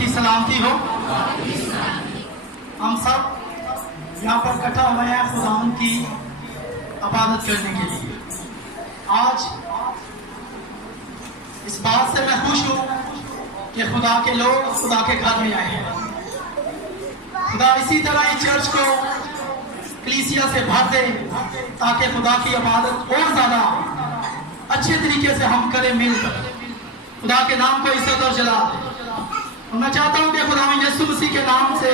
की सलामती हो। हम सब यहाँ पर इकट्ठा हुए हैं खुदा की इबादत करने के लिए। आज इस बात से मैं खुश हूँ कि खुदा के लोग खुदा के घर में आए हैं। खुदा इसी तरह इस चर्च को कलीसिया से भर दे ताकि खुदा की इबादत और ज़्यादा अच्छे तरीके से हम करें मिलकर, खुदा के नाम को इज्जत और जलाल दें। और मैं चाहता हूँ कि खुदा यीशु मसीह के नाम से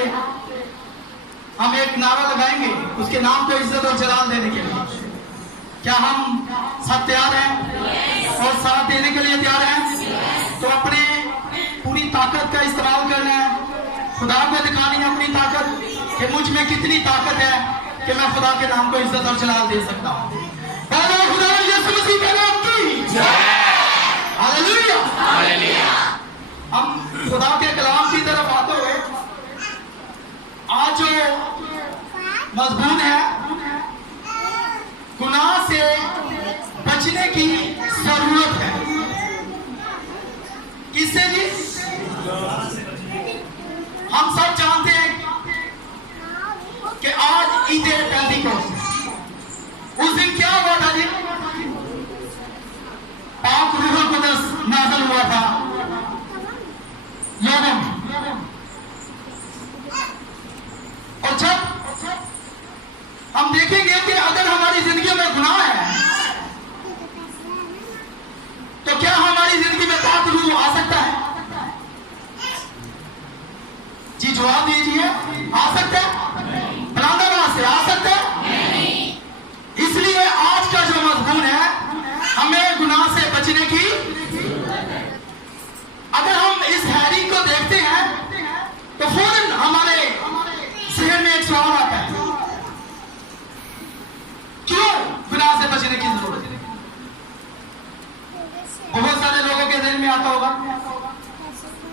हम एक नारा लगाएंगे उसके नाम को इज्जत और जलाल देने के लिए। क्या हम सब तैयार हैं और साथ देने के लिए तैयार हैं? तो अपने पूरी ताकत का इस्तेमाल करना है, खुदा को दिखानी है अपनी ताकत कि मुझ में कितनी ताकत है कि मैं खुदा के नाम को इज्जत और जलाल दे सकता हूँ। खुदा यीशु मसीह के नाम की हालेलुया। हम खुदा के कलाम की तरफ आते हुए आज जो मजमून है गुनाह से बचने की जरूरत है। किससे जी? हम सब जानते हैं कि आज ईद पेंटिकोस्ट, उस दिन क्या हुआ था जी? पाक रूहुल कुदस नाज़िल हुआ था लोगों में। और जब हम देखेंगे कि अगर हमारी जिंदगी में गुनाह है तो क्या हमारी जिंदगी में पाक रूह आ सकता है? जी जवाब दीजिए। आ सकता है? बराबर से आ सकता है? इसलिए आज का जो मजमून है हमें गुनाह से बचने की, अगर हम इस हैरी को देखते हैं तो फौरन हमारे जहन में एक सवाल आता है, क्यों गुनाह से बचने की जरूरत है? बहुत सारे लोगों के जहन में आता होगा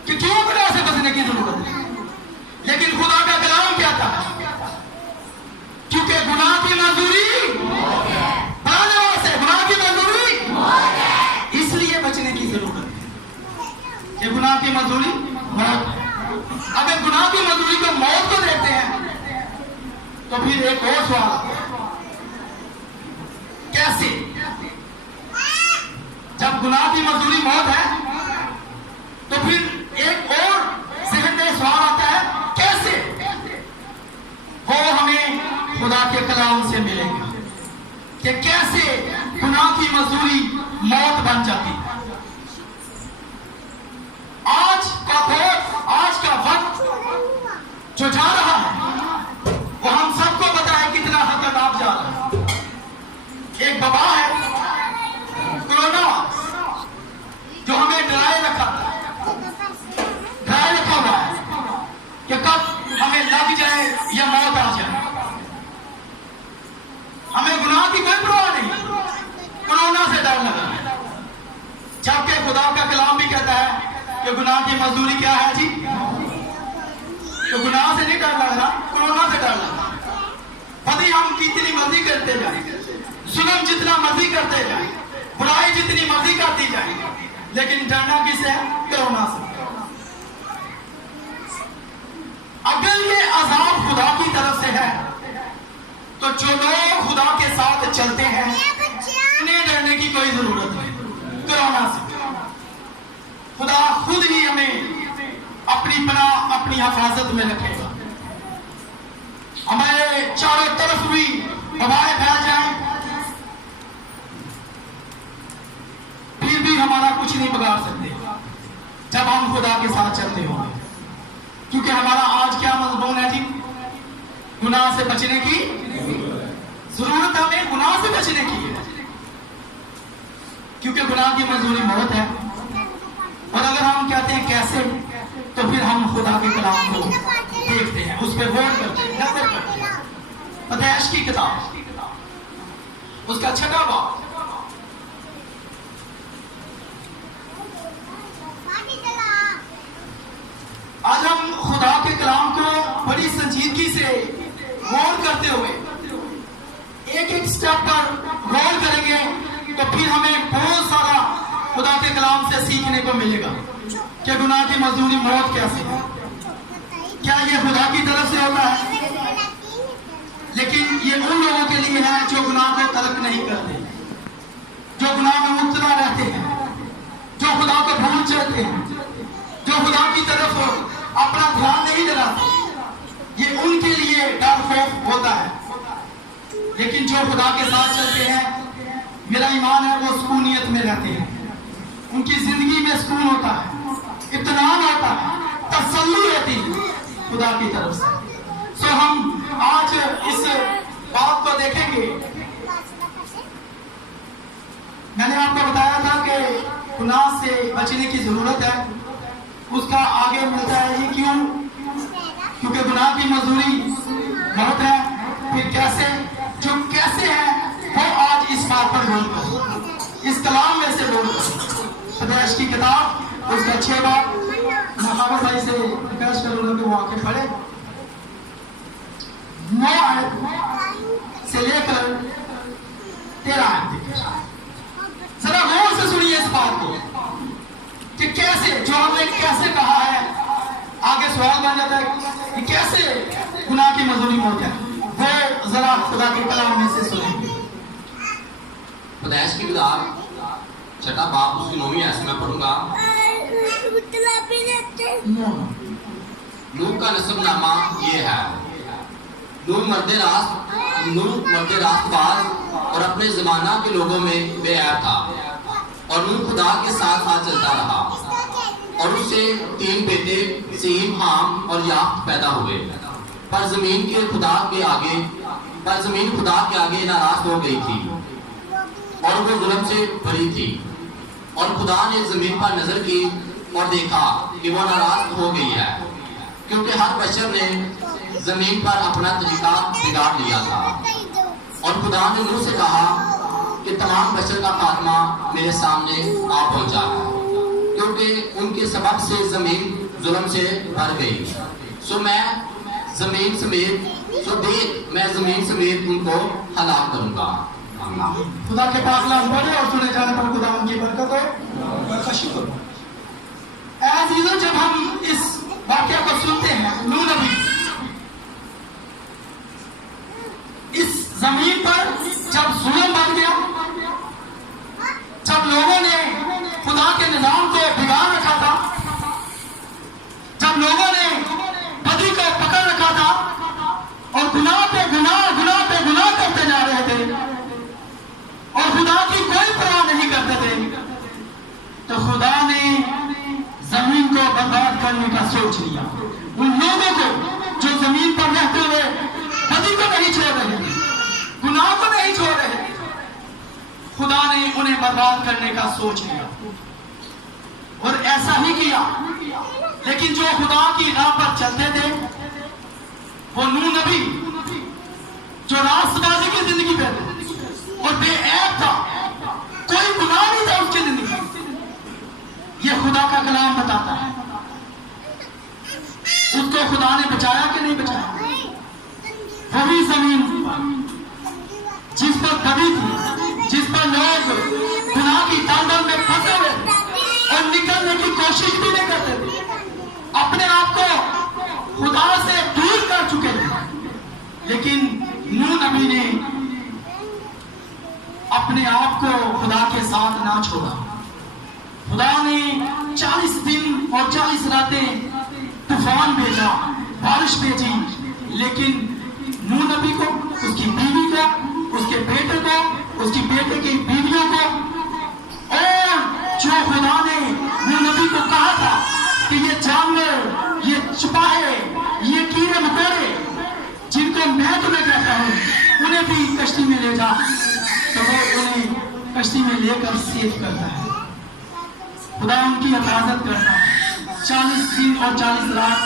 कि क्यों गुनाह से बचने की जरूरत है। लेकिन खुदा का कलाम क्या था? क्योंकि गुनाह की मजदूरी से गुनाह की मजदूरी, इसलिए बचने की जरूरत है कि गुनाह की मजदूरी मौत है। अगर गुनाह की मजदूरी को मौत को देखते हैं तो फिर एक और सवाल आता है, कैसे? जब गुनाह की मजदूरी मौत है तो फिर एक और जहन में सवाल आता है, कैसे वो हमें खुदा के कलाम से मिलेगा कि कैसे गुनाह की मजदूरी मौत बन जाती है। आज का दौर, आज का वक्त जो जा रहा है वो हम सबको पता है कितना खतरनाक जा रहा है। एक वबा है कोरोना जो हमें डराए रखा हुआ है कि कब हमें लग जाए या मौत आ जाए। हमें गुनाह की कोई परवाह नहीं, कोरोना से डर लगा है। जबकि खुदा का कलाम भी कहता है कि गुनाह की मजदूरी क्या है जी? तो गुनाह से नहीं डर लग रहा, कोरोना से डर लगा। भले हम कितनी मर्जी करते जाए, जुल्म जितना मर्जी करते जाए, बुराई जितनी मर्जी करती जाए, लेकिन डरना किससे है? कोरोना से। अगर ये अजाब खुदा की तरफ से है तो जो लोग खुदा के साथ चलते हैं उन्हें डरने की कोई जरूरत नहीं कोरोना से। खुदा खुद ही हमें अपनी पनाह, अपनी हिफाजत में रखेगा। हमारे चारों तरफ भी हवाएं फैल जाएं फिर भी हमारा कुछ नहीं बिगाड़ सकते जब हम खुदा के साथ चलते होंगे। क्योंकि हमारा आज क्या मजमून है जी? गुनाह से बचने की जरूरत, हमें गुनाह से बचने की है क्योंकि गुनाह की मजदूरी मौत है। और अगर हम कहते हैं कैसे, तो फिर हम खुदा के कलाम को देखते हैं, उस पर गौर करते हैं, नजर करते हैं। पैदाइश की किताब उसका 6वां बाब, आज हम खुदा के कलाम को बड़ी संजीदगी से गौर करते हुए एक एक स्टेप पर गौर करेंगे तो फिर हमें बहुत सारा खुदा के कलाम से सीखने को मिलेगा। کہ گناہ کی مزدوری موت کیسے ہے؟ کیا یہ خدا کی طرف سے ہوتا ہے؟ لیکن یہ ان لوگوں کے لیے ہے جو گناہ کو ترک نہیں کرتے، جو گناہ میں مبتلا رہتے ہیں، جو خدا کو بھول جاتے ہیں، جو خدا کی طرف اپنا دھیان نہیں دلاتے. یہ ان کے لیے ڈر خوف ہوتا ہے. لیکن جو خدا کے ساتھ چلتے ہیں، میرا ایمان ہے وہ سکونیت میں رہتے ہیں. ان کی زندگی میں سکون ہوتا ہے، اطمینان ہوتا ہے، تسلی ہوتی ہے خدا کی طرف سے. سو ہم آج اس بات کو دیکھیں گے. میں نے آپ کو بتایا تھا کہ گناہ سے بچنے کی ضرورت ہے. اس کا آگے ملتا ہے یہ کیوں؟ کیونکہ گناہ کی مزدوری موت ہے. پھر کیسے؟ جو کیسے ہے وہ آج اس بات پر غور کرو، اس کلام میں سے غور کرو. پیدائش کی کتاب اس کا 6 باب، میں خابر بھائی سے ریکویسٹ کروں گا کہ وہ آ کے پڑھے. 9 آیت سے لے کر 13 آیت تک ذرا غور سے سنیے اس بات کو کہ کیسے جو ہم نے کیسے کہا ہے. آگے سوال بن جاتا ہے کہ کیسے گناہ کی مزدوری موت ہے. وہ ذرا خدا کے کلام میں سے سنیں گے. پیدائش کی کتاب 6 باب اس کی 9ویں آیت سے میں پڑھوں گا. نوح کا نسب نامہ یہ ہے. نوح مرد راست باز اور اپنے زمانہ کے لوگوں میں بے عیب تھا. اور نوح خدا کے ساتھ ساتھ چلتا رہا. اور اس سے 3 بیٹے سیم، حام اور یافت پیدا ہوئے. پر زمین خدا کے آگے ناراض ہو گئی تھی اور وہ ظلم سے بھری تھی. اور خدا نے زمین پر نظر کی اور دیکھا کہ وہ ناراض ہو گئی ہے، کیونکہ ہر بشر نے زمین پر اپنا طریقہ بگاڑ لیا تھا. اور خدا نے نوح سے کہا کہ تمام بشر کا خاتمہ میرے سامنے آ پہنچا ہے، کیونکہ ان کے سبب سے زمین ظلم سے بھر گئی. سو میں زمین سمیت ان کو ہلاک کروں گا. خدا کے پاک کلام پڑھے اور سنے جانے پر خدا ان کی برکت ہو کا شکر. اے عزیزو، جب ہم اس واقعہ کو سنتے ہیں، نوح نبی اس زمین پر جب ظلم بڑھ گیا، جب لوگوں نے خدا کے نظام کو بگاڑ رکھا تھا، جب لوگوں نے بدی کو پکڑ رکھا تھا اور گناہ پہ گناہ کرتے جا رہے تھے اور خدا کی کوئی پرواہ نہیں کرتے تھے، تو خدا نے زمین کو برباد کرنے کا سوچ لیا. ان لوگوں کو جو زمین پر رہتے ہوئے بدی کو نہیں چھوڑ رہے، گناہ کو نہیں چھوڑ رہے، خدا نے انہیں برباد کرنے کا سوچ لیا اور ایسا ہی کیا. لیکن جو خدا کی راہ پر چلتے تھے، وہ نوح نبی جو راست بازی کی زندگی پہ تھے اور بے عیب تھا، کوئی گناہ نہیں تھا اس کی زندگی. یہ خدا کا کلام بتاتا ہے. اس کو خدا نے بچایا کہ نہیں بچایا؟ وہی زمین جس پر بدی تھی، جس پر لوگ گناہ کی دلدل میں پھنسے ہوئے اور نکلنے کی کوشش بھی نہیں کرتے تھے، اپنے آپ کو خدا سے دور کر چکے تھے. لیکن نوح نبی نے اپنے آپ کو خدا کے ساتھ نہ چھوڑا. خدا نے 40 دن اور 40 راتیں طوفان بھیجا، بارش بھیجی، لیکن نوح نبی کو، اس کی بیوی کو، اس کے بیٹے کو، اس کی بیٹے کی بیویوں کو، اور جو خدا نے نوح نبی کو کہا تھا کہ یہ جانور، یہ چپاہے، یہ کیڑے مکوڑے جن کو میں تمہیں کہتا ہوں انہیں بھی کشتی میں لے جا، تو وہ انہیں کشتی میں لے کر سیو کرتا ہے. خدا ان کی حفاظت کرتا ہے. 40 دن اور 40 رات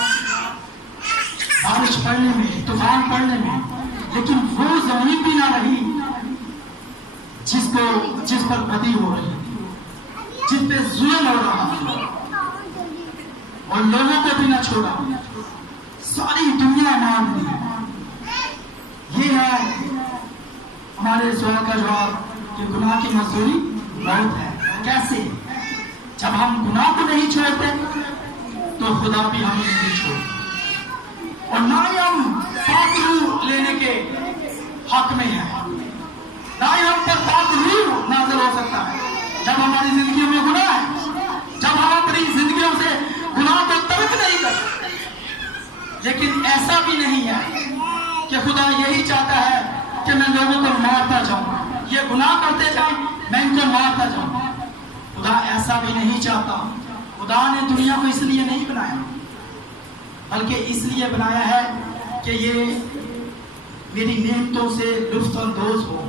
بارش پڑنے میں، طوفان پڑنے میں، لیکن وہ زمین بھی نہ رہی جس پر بدی ہو رہی، جس پہ ظلم ہو رہا، اور لوگوں کو بھی نہ چھوڑا، ساری دنیا مان لی. یہ ہے ہمارے سوال کا جواب کہ گناہ کی مزدوری موت ہے. کیسے؟ जब हम गुनाह को नहीं छोड़ते तो खुदा भी हमें नहीं छोड़ता, और ना ही हम पाक रूह लेने के हक में है, ना ही हम पर पाक रूह नाज़िल हो सकता है जब हमारी जिंदगी में गुनाह है, जब हम अपनी जिंदगियों से गुनाह को तर्क नहीं करते। लेकिन ऐसा भी नहीं है कि खुदा यही चाहता है कि मैं लोगों को मारता जाऊं, ये गुनाह करते जाएं मैं इनको मारता जाऊं। खुदा ऐसा भी नहीं चाहता। खुदा ने दुनिया को इसलिए नहीं बनाया, बल्कि इसलिए बनाया है कि ये मेरी नेमतों से लुत्फ अंदोज हो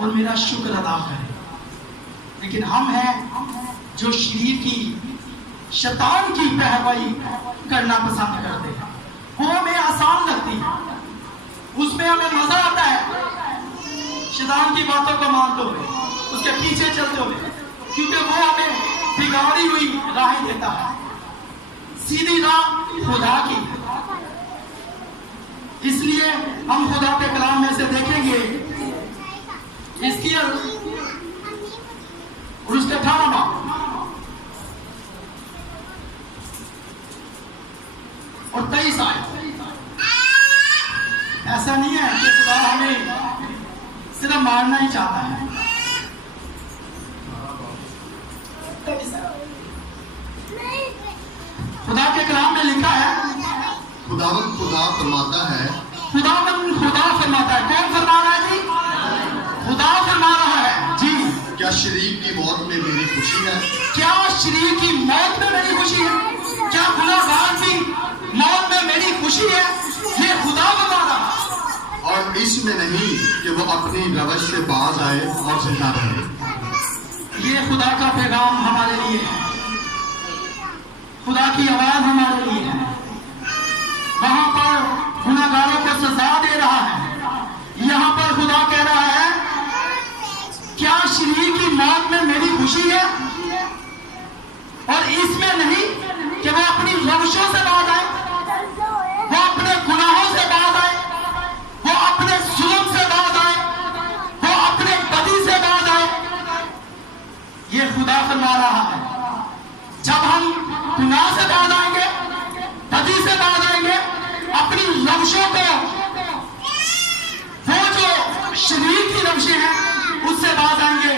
और मेरा शुक्र अदा करे। लेकिन हम हैं जो शरीर की, शैतान की पैरवी करना पसंद करते हैं। वो हमें आसान लगती है, उसमें हमें मजा आता है शैतान की बातों को मानते हुए, उसके पीछे चलते हुए, क्योंकि वो हमें बिगाड़ी हुई राहें देता है। सीधी राह खुदा की है। इसलिए हम खुदा के कलाम में से देखेंगे हिजकिय्याह और उसके 18 बाब और 23 आयत। ऐसा नहीं है कि खुदा हमें सिर्फ मारना ही चाहता है। खुदा के कलाम में लिखा है, खुदावंद खुदा फरमाता है, खुदावंद खुदा फरमाता है। कौन फरमा रहा है जी? खुदा फरमा रहा है जी। क्या शरीर की मौत में मेरी खुशी है? क्या शरीर की मौत में मेरी खुशी है? क्या गुनाहगार की मौत में मेरी खुशी है? ये खुदा फरमा रहा है। और इसमें नहीं कि वो अपनी रवश से बाज आए और जिंदा रहे। ये खुदा का पैगाम हमारे लिए है, खुदा की आवाज हमारे लिए है। वहां पर गुनाहगारों को सजा दे रहा है, यहाँ पर खुदा कह रहा है क्या शरीर की मौत में मेरी खुशी है? और इसमें नहीं कि वो अपनी रवशों से बाज आए, वो अपने गुनाहों से बाज आए, वो अपने जुल्म से बाज आए, वो अपने बदी से बाज आए। ये खुदा फरमा रहा है जब हम गुनाह से बाज आएंगे, बदी से बाज आएंगे, अपनी रवशों को, वो जो शरीर की रवशें हैं उससे बाज आएंगे,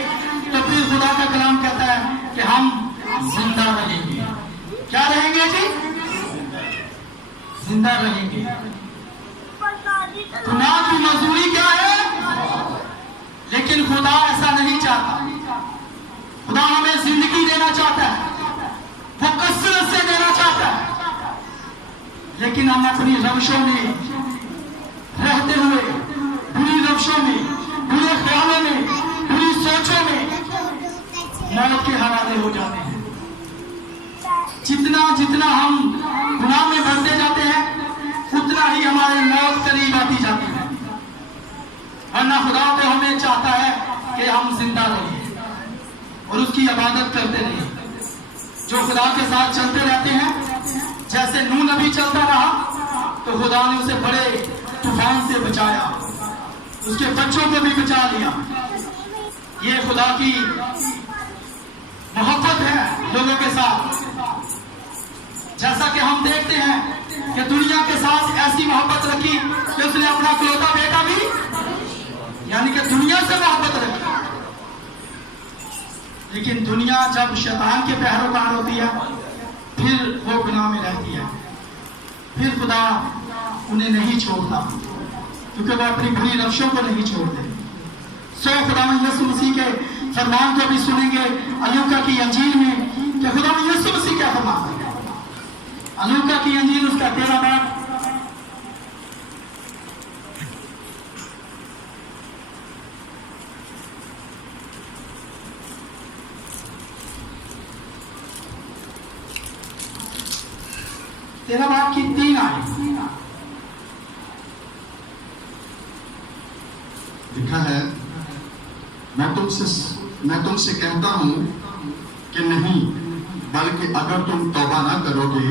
तो फिर खुदा का कलाम कहता है कि हम जिंदा रहेंगे। क्या रहेंगे जी? जिंदा रहेंगे। गुनाह की मजदूरी क्या है? लेकिन खुदा ऐसा नहीं चाहता। खुदा हमें जिंदगी देना चाहता है, वो कसरत से देना चाहता है। लेकिन हम अपनी रवशों में रहते हुए, बुरी रवशों में, बुरे ख्यालों में, बुरी सोचों में मौत के हवाले हो जाते हैं। जितना जितना हम गुनाह में बढ़ते जाते हैं, उतना ही हमारी मौत करीब आती जाती है। वरना खुदा तो हमें चाहता है कि हम जिंदा रहें और उसकी इबादत करते रहें, जो खुदा के साथ चलते रहते हैं। जैसे नूह नबी चलता रहा तो खुदा ने उसे बड़े तूफान से बचाया, उसके बच्चों को भी बचा लिया। ये खुदा की मोहब्बत है लोगों के साथ। जैसा कि हम देखते हैं कि दुनिया के साथ ऐसी मोहब्बत रखी कि उसने अपना इकलौता बेटा भी, यानी कि दुनिया से मोहब्बत रखी। लेकिन दुनिया जब शैतान के पैरोकार होती है, फिर वो गुनाह में रहती है, फिर खुदा उन्हें नहीं छोड़ता, क्योंकि वो अपनी बुरी रवशों को नहीं छोड़ते। सो खुदा यीशु मसीह के फरमान को भी सुनेंगे अलूका की अंजील में कि खुदा यीशु मसीह क्या फरमाता है। अलूका की अंजील उसका 13 बाब की 3 आयत लिखा है, मैं तुमसे कहता हूं कि नहीं, बल्कि अगर तुम तौबा ना करोगे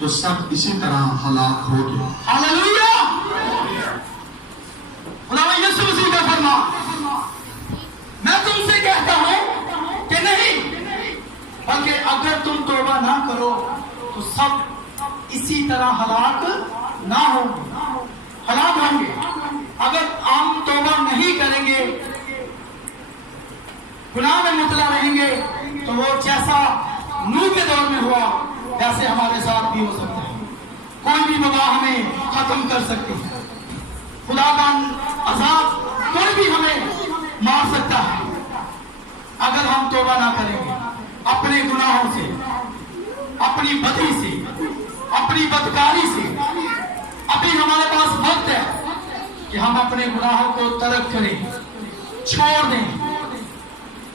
तो सब इसी तरह हलाक होगे। हालेलुया! खुदा यीशु मसीह का फरमान, मैं तुमसे कहता हूं कि नहीं, बल्कि अगर तुम तौबा ना करो तो सब इसी तरह हलाक ना होंगे, हलाक होंगे। अगर हम तौबा नहीं करेंगे, गुनाह में मुबतला रहेंगे, तो वो जैसा नूह के दौर में हुआ वैसे हमारे साथ भी हो सकता है। कोई भी वबा हमें खत्म कर सकती है, खुदा का अजाब कोई भी हमें मार सकता है अगर हम तौबा ना करेंगे अपने गुनाहों से, अपनी बदी से, अपनी बदकारी से। अभी हमारे पास वक्त है कि हम अपने गुनाहों को तर्क करें, छोड़ दें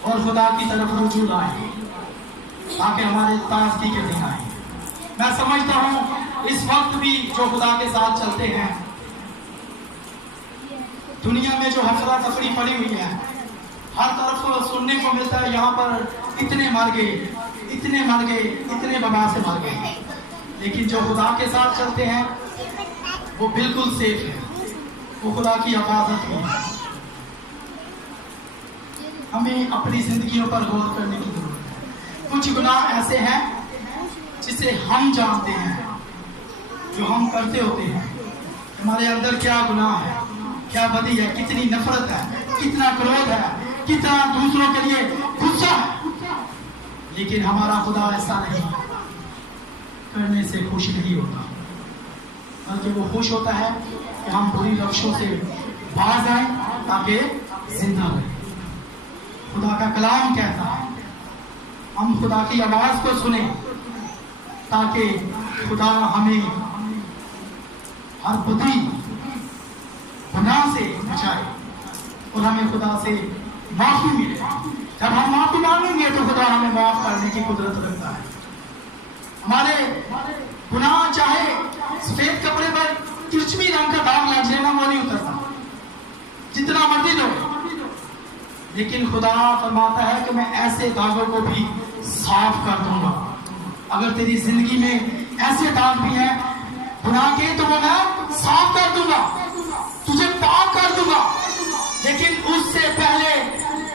और खुदा की तरफ रुजू लाएं ताकि हमारे ताजगी के दिन आए। मैं समझता हूँ इस वक्त भी जो खुदा के साथ चलते हैं, दुनिया में जो हफरा तफरी पड़ी हुई है, हर तरफ सुनने को मिलता है यहाँ पर इतने मर गए, इतने मर गए, इतने वबा से मर गए। लेकिन जो खुदा के साथ चलते हैं वो बिल्कुल सेफ है, वो खुदा की हिफाजत में है। हमें अपनी जिंदगियों पर गौर करने की जरूरत है। कुछ गुनाह ऐसे हैं जिसे हम जानते हैं, जो हम करते होते हैं। हमारे अंदर क्या गुनाह है, क्या बदी है, कितनी नफरत है, कितना क्रोध है, कितना दूसरों के लिए गुस्सा है। लेकिन हमारा खुदा ऐसा नहीं करने से खुश नहीं होता, बल्कि वो खुश होता है कि हम बुरी रवशों से बाज आए ताकि जिंदा रहें। खुदा का कलाम कहता है हम खुदा की आवाज को सुने ताकि खुदा हमें हर बुरी गुनाह से बचाए और हमें खुदा से माफी मिले। जब हम माफी मांगेंगे तो खुदा हमें माफ करने की कुदरत रखता है। हमारे गुनाह चाहे सफेद कपड़े पर किरचमी रंग का दाग लग जाए ना, वो नहीं उतरता, जितना मर्जी लो। लेकिन खुदा फरमाता है कि मैं ऐसे दागों को भी साफ कर दूंगा। अगर तेरी जिंदगी में ऐसे दाग भी हैं गुनाह के, तो वो मैं साफ कर दूंगा, तुझे पाक कर दूंगा। लेकिन उससे पहले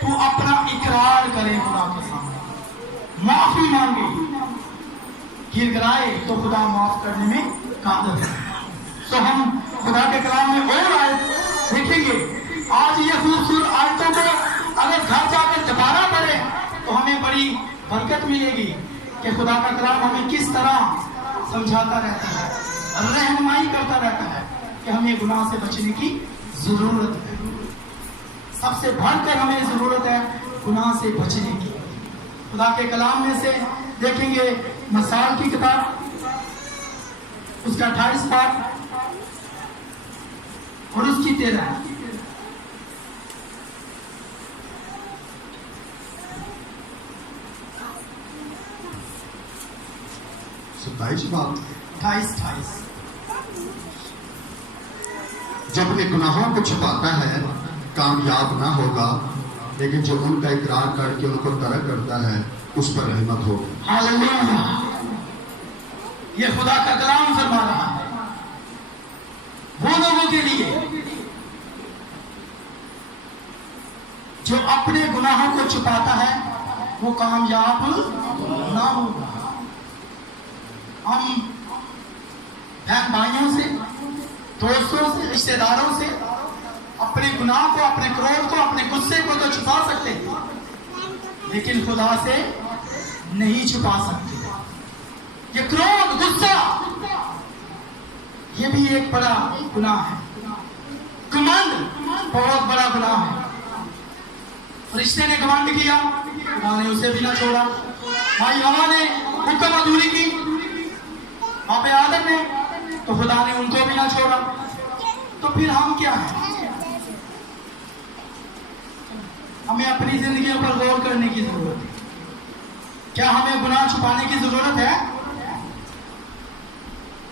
तू अपना इकरार करे खुदा के सामने, माफी मांगे, गिड़गिड़ाए तो खुदा माफ करने में कादिर है। तो हम खुदा के कलाम में और आयत देखेंगे। आज ये खूबसूरत आयतों को अगर घर जाकर दोबारा पढ़े तो हमें बड़ी बरकत मिलेगी कि खुदा का कलाम हमें किस तरह समझाता रहता है, रहनुमाई करता रहता है कि हमें गुनाह से बचने की जरूरत है। सबसे बढ़कर हमें जरूरत है गुनाह से बचने की। खुदा के कलाम में से देखेंगे मिसाल की किताब, उसका 28 पाठ और उसकी 13। 27 बात 28। जब अपने गुनाहों को छुपाता है कामयाब ना होगा, लेकिन जो उनका इकरार करके उनको तरक करता है उस पर रहमत होगी। हालेलुया। ये खुदा का कलाम फरमा रहा है वो लोगों के लिए जो अपने गुनाहों को छुपाता है, वो कामयाब ना होगा। हम बहन भाइयों से, दोस्तों से, रिश्तेदारों से अपने गुनाह को, अपने क्रोध को, अपने गुस्से को तो छुपा सकते हैं, लेकिन खुदा से नहीं छुपा सकते। ये क्रोध, गुस्सा, ये भी एक बड़ा गुनाह है। घमंड बहुत बड़ा गुनाह है। रिश्ते ने घमंड किया, खुदा ने उसे भी ना छोड़ा। भाई हवा ने हुक्म अधूरी की, बाप आदम ने, तो खुदा ने उनको भी ना छोड़ा। तो फिर हम क्या हैं? हमें अपनी जिंदगियों पर गौर करने की जरूरत है। क्या हमें गुनाह छुपाने की जरूरत है?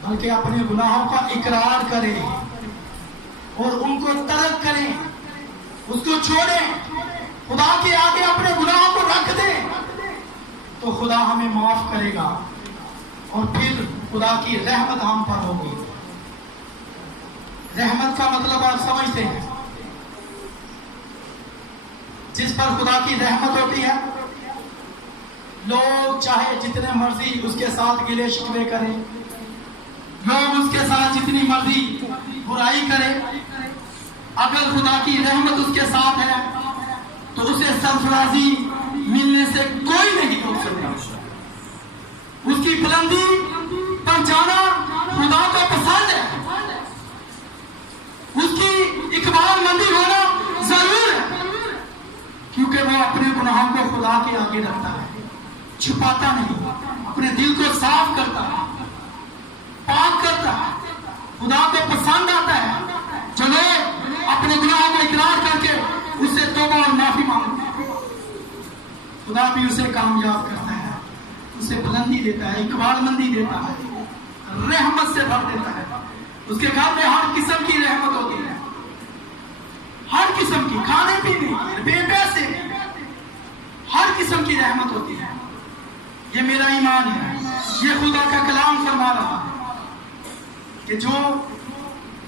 बल्कि अपने गुनाहों का इकरार करें और उनको तर्क करें, उसको छोड़ें, खुदा के आगे अपने गुनाहों को रख दें, तो खुदा हमें माफ करेगा और फिर खुदा की रहमत हम पर होगी। रहमत का मतलब आप समझते हैं, जिस पर खुदा की रहमत होती है लोग चाहे जितने मर्जी उसके साथ गिले शिकवे करें, लोग उसके साथ जितनी मर्जी बुराई करें, अगर खुदा की रहमत उसके साथ है तो उसे सरफराजी मिलने से कोई नहीं रोक सकता। उसकी बुलंदी पर जाना खुदा को पसंद है, उसकी इकबाल मंदी होना जरूर है, क्योंकि वो अपने गुनाहों को खुदा के आगे रखता है, छुपाता नहीं, अपने दिल को साफ करता है, पाक करता है। खुदा को पसंद आता है जो लोग अपने गुनाहों का इकरार करके उससे तौबा और माफी मांगते हैं। खुदा भी उसे कामयाब करता है, उसे बुलंदी देता है, इकबाल मंदी देता है, रहमत से भर देता है। उसके घर में हर किस्म की रहमत होती है, हर किस्म की, खाने पीने बेपैसे हर किस्म की रहमत होती है। ये मेरा ईमान है, ये खुदा का कलाम फरमा रहा है कि जो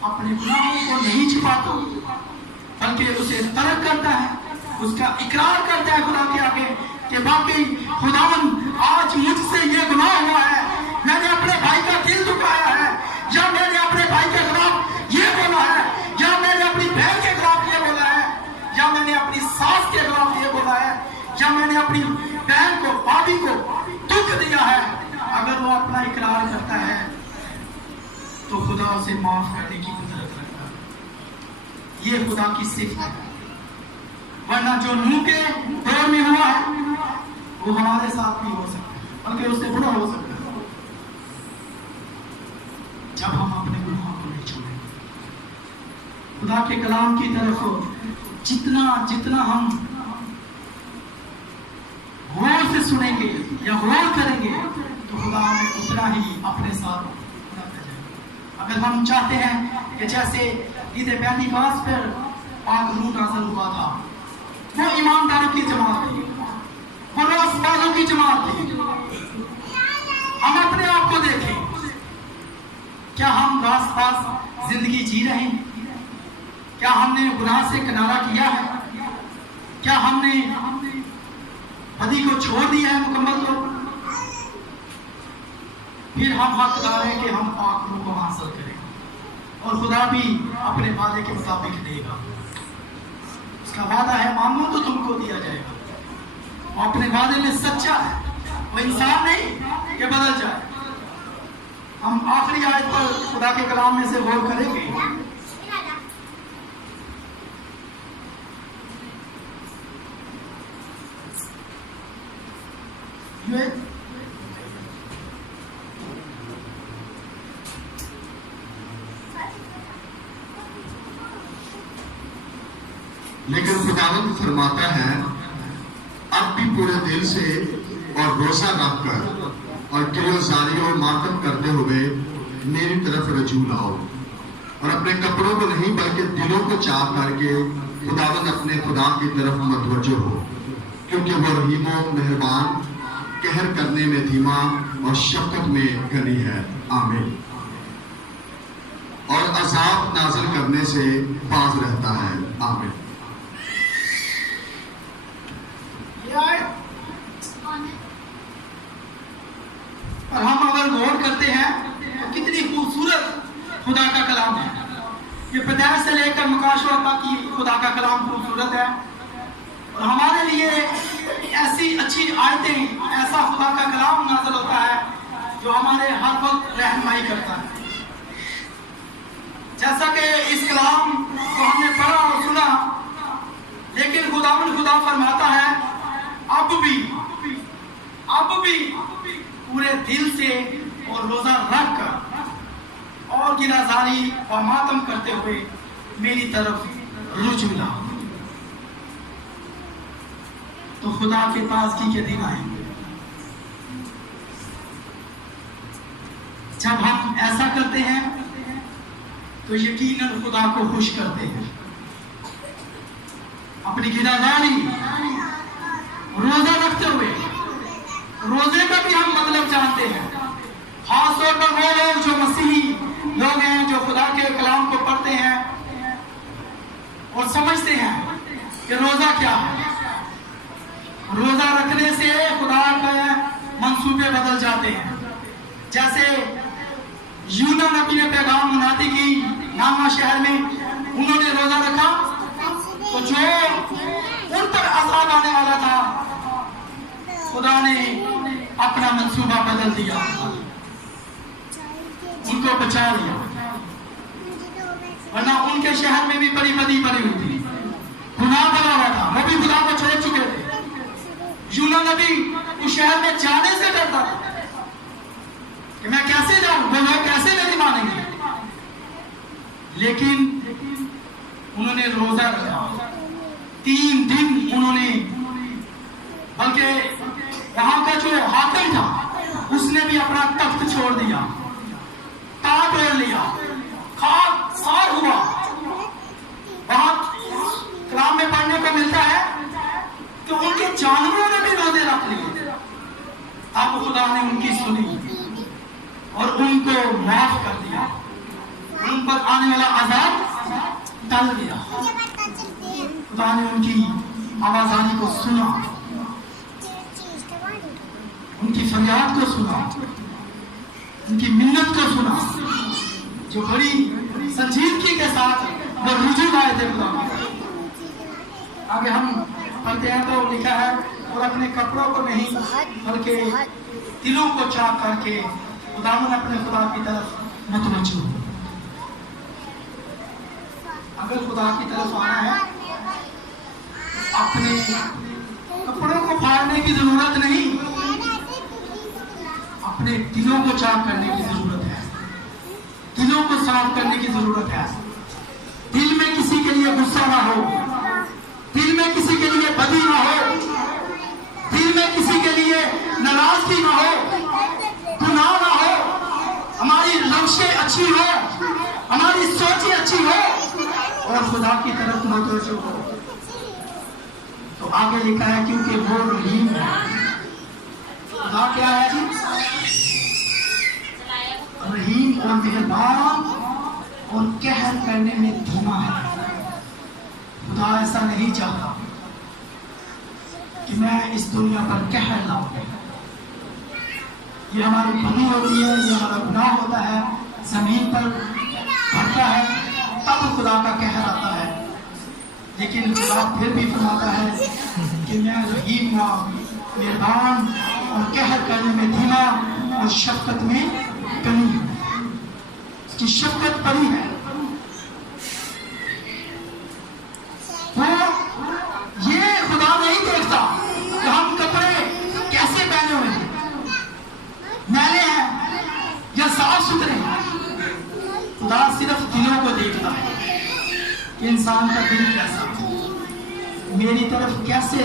अपने गुनाहों को नहीं छिपाता बल्कि उसे तर्क करता है, उसका इकरार करता है खुदा के आगे कि वाकई खुदावन आज मुझसे ये गुनाह हुआ है, मैंने अपने भाई का दिल दुखाया है, या मैंने अपने भाई के खिलाफ ये बोला है, या मैंने अपनी बहन के खिलाफ ये बोला है, या मैंने अपनी सास के खिलाफ ये बोला है, या मैंने अपनी बहन को भाभी को दुख दिया है। अगर वो अपना इकरार करता है तो खुदा उसे माफ करने की कुदरत रखता है। ये खुदा की सिफत है। वरना जो नूह के दौर में हुआ है वो हमारे साथ भी हो सकता है, बल्कि उससे बुरा हो सकता है, जब हम अपने गुनाहों को नहीं छोड़ेंगे। खुदा के कलाम की तरफ जितना जितना हम गौर से सुनेंगे या गौर करेंगे तो खुदा हमें उतना ही अपने साथ रखता जाएगा। अगर हम चाहते हैं कि जैसे ईद पेंतिकोस्त पर पाक रूह नाज़िल हुआ था, वो ईमानदारों की जमात थी, वो रास्तबाजों की जमात थी, हम अपने आप को देखें, क्या हम रास्तबाज जिंदगी जी रहे हैं? क्या हमने गुनाह से किनारा किया है? क्या हमने बदी को छोड़ दिया है मुकम्मल तौर पर? फिर हम हकदार हैं कि हम पाक रूह को हासिल करें, और खुदा भी अपने वादे के मुताबिक देगा। उसका वादा है मांगो तो तुमको दिया जाएगा। वो अपने वादे में सच्चा है, वो इंसान नहीं कि बदल जाए। हम आखिरी आयत पर खुदा के कलाम में से गौर करेंगे। लेकिन खुदावंद फरमाता है, अब भी पूरे दिल से और रोजा रखकर और गिरफ्तारी और मातम करते हुए मेरी तरफ रजू लाओ, और अपने कपड़ों को नहीं बल्कि दिलों को चाप करके खुदावंद अपने खुदा की तरफ मतवज्जो हो, क्योंकि वह रहीम और मेहरबान, कहर करने में धीमा और शफकत में घनी है। आमीन। और अजाब नाज़िल करने से बाज रहता है। आमीन। और हम अगर गौर करते हैं तो कितनी खूबसूरत खुदा का कलाम है। ये पैदाइश से लेकर मुकाशवा तक की खुदा का कलाम खूबसूरत है, और हमारे लिए ऐसी अच्छी आयतें, ऐसा खुदा का कलाम नाज़िल होता है जो हमारे हर वक्त रहनुमाई करता है। जैसा कि इस कलाम को हमने पढ़ा और सुना, लेकिन खुदा फरमाता है अब भी पूरे दिल से और रोजा रख कर और गिराजारी और मातम करते हुए मेरी तरफ रुजू लाओ। तो खुदा के ताज़गी के दिन आएंगे। जब हम ऐसा करते हैं तो यकीनन खुदा को खुश करते हैं। अपनी गिराजारी रोजा रखते हुए, रोजे का भी हम मतलब जानते हैं, खास तौर पर वो लोग जो मसीही लोग हैं, जो खुदा के कलाम को पढ़ते हैं और समझते हैं कि रोजा क्या है। रोजा रखने से खुदा का जैसे यूना नबी ने पैगाम मुनादी की नामा शहर में, उन्होंने रोजा रखा तो जो उन पर अजाब आने वाला था खुदा ने अपना मंसूबा बदल दिया, उनको बचा लिया, वरना उनके शहर में भी बड़ी बदी पड़ी हुई थी, गुनाह बना हुआ था, वो भी खुदा को छोड़ चुके थे। यूना नबी उस शहर में जाने से डरता था कि मैं कैसे जाऊं, वो लोग कैसे मेरी मानेंगे, लेकिन उन्होंने रोजा रखा 3 दिन उन्होंने, बल्कि वहां का जो हाकिम था उसने भी अपना तख्त छोड़ दिया, ताज ओढ़ लिया, खाक सार हुआ। वहां कलाम में पढ़ने को मिलता है कि उनके जानवरों ने भी रोजे रख लिए। अब खुदा ने उनकी सुनी और उनको माफ कर दिया, उन पर आने वाला अज़ाब टल गया। खुदा ने उनकी आवाज़ानी को सुना, उनकी फरियाद को सुना, उनकी मिन्नत को सुना, जो बड़ी संजीदगी के साथ वो रुजू आए थे खुदा। आगे हम पढ़ते हैं तो लिखा है, और अपने कपड़ों को नहीं बल्कि दिलों को चाक करके खुदावन अपने खुदा की तरफ मुतवज्जो। अगर खुदा की तरफ आना है अपने कपड़ों को फाड़ने की जरूरत नहीं, अपने दिलों को चाक करने की जरूरत है, दिलों को साफ करने की जरूरत है। दिल में किसी के लिए गुस्सा ना हो, दिल में किसी के लिए बदी ना हो, दिल में किसी के लिए नाराजगी ना हो, गुनाह ना हो, हमारी रंशें अच्छी हो, हमारी सोचें अच्छी हो और खुदा की तरफ मुतवज्जो हो। तो आगे लिखा है क्योंकि वो रहीम है। खुदा क्या है जी? रहीम और मेहरबान और कहर करने में धीमा है। खुदा ऐसा नहीं चाहता कि मैं इस दुनिया पर कहर लाऊं। ये हमारी बदी होती है, ये हमारा गुनाह होता है, जमीन पर बढ़ता है, तब खुदा का कहर आता है। लेकिन खुदा फिर भी फरमाता है कि मैं रहीम हुआ, मेहरबान और कहर करने में धीमा और शफकत में कमी है, उसकी शफकत बड़ी है। वो ये खुदा नहीं देखता कि हम कपड़े कैसे पहने हुए हैं, मैले हैं या साफ सुथरे हैं। खुदा सिर्फ दिलों को देखता है कि इंसान का दिल कैसा, मेरी तरफ कैसे